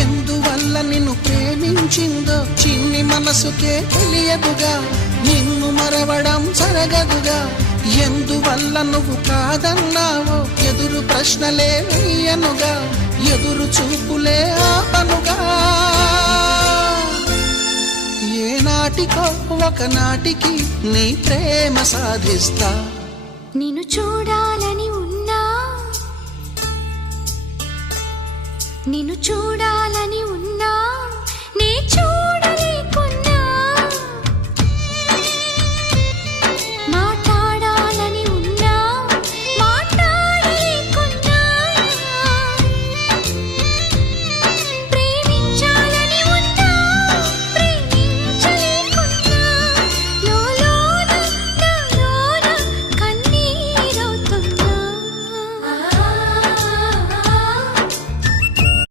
ఎందువల్ల నిన్ను ప్రేమించిందో చిన్ని మనసుకే తెలియదుగా, నిన్ను మరవడం జరగదుగా. ఎందువల్ల నువ్వు కాదన్నావో ఎదురు ప్రశ్నలే వేయనుగా, ఎదురు చూపులే ఆపనుగా. ఏనాటికో ఒకనాటికి నీ ప్రేమ సాధిస్తా. నిన్ను చూడాలని ఉన్నా, నిన్ను చూడాలని